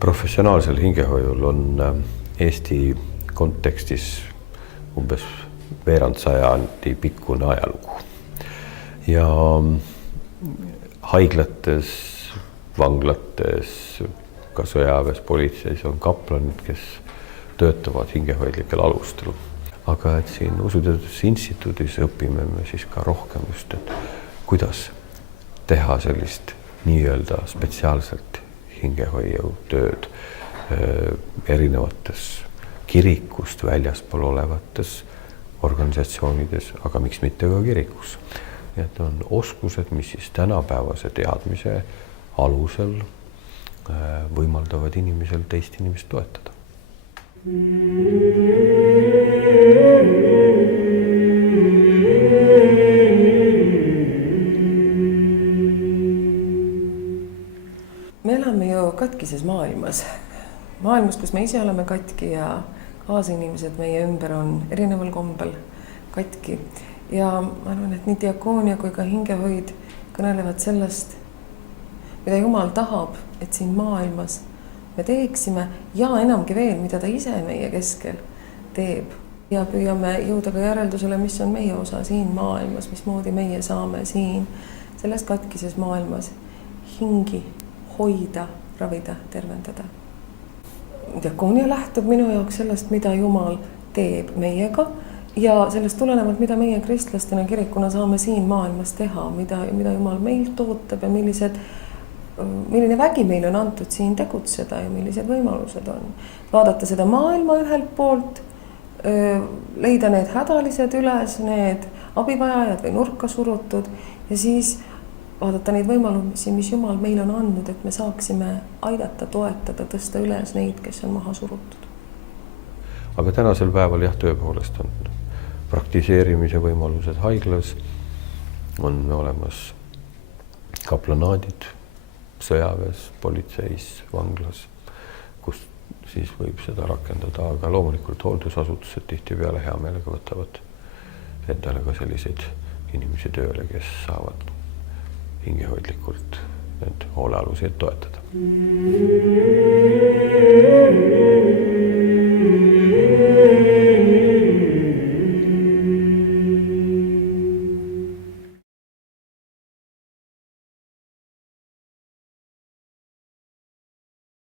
Professionaalsel hingehoiul on Eesti kontekstis umbes veerandsajandi pikkune ajalugu. Ja haiglates, vanglates, ka sõjaväes, politseis on kaplanid, kes töötavad hingehoidlikel alustel. Aga et siin Usuteaduste Instituudis õpime me siis ka rohkem just, et kuidas teha sellist nii-öelda spetsiaalselt hingehoiu tööd erinevates kirikust väljaspool olevates organisatsioonides, aga miks mitte ka kirikus. Need on oskused, mis siis tänapäevase teadmise alusel võimaldavad inimesel teist inimest toetada. Me elame ju katkises maailmas, kus me ise oleme katki ja kaasinimesed meie ümber on erineval kombel katki. Ja ma arvan, et nii diakoonia kui ka hingehoid kõnelevad sellest, mida Jumal tahab, et siin maailmas me teeksime ja enamgi veel, mida ta ise meie keskel teeb. Ja püüame jõuda ka järeldusele, mis on meie osa siin maailmas, mismoodi meie saame siin selles katkises maailmas hingi hoida, ravida, tervendada. Diakoonia lähtub minu jaoks sellest, mida Jumal teeb meiega ja sellest tulenevalt, mida meie kristlastena kirikuna saame siin maailmas teha, mida Jumal meilt ootab ja milline vägi meil on antud siin tegutseda ja millised võimalused on. Vaadata seda maailma ühelt poolt, leida need hädalised üles, need abivajajad või nurka surutud ja siis vaadata neid võimalusi, mis Jumal meil on andnud, et me saaksime aidata, toetada, tõsta üles neid, kes on maha surutud. Aga tänasel päeval jah, tõepoolest on praktiseerimise võimalused haiglas, on olemas kaplanaadid, sõjaväes, politseis, vanglas, kus siis võib seda rakendada, aga loomulikult hooldusasutused tihtipeale hea meelega võtavad endale ka selliseid inimesi tööle, kes saavad hingehoidlikult need hoolealuseid toetada.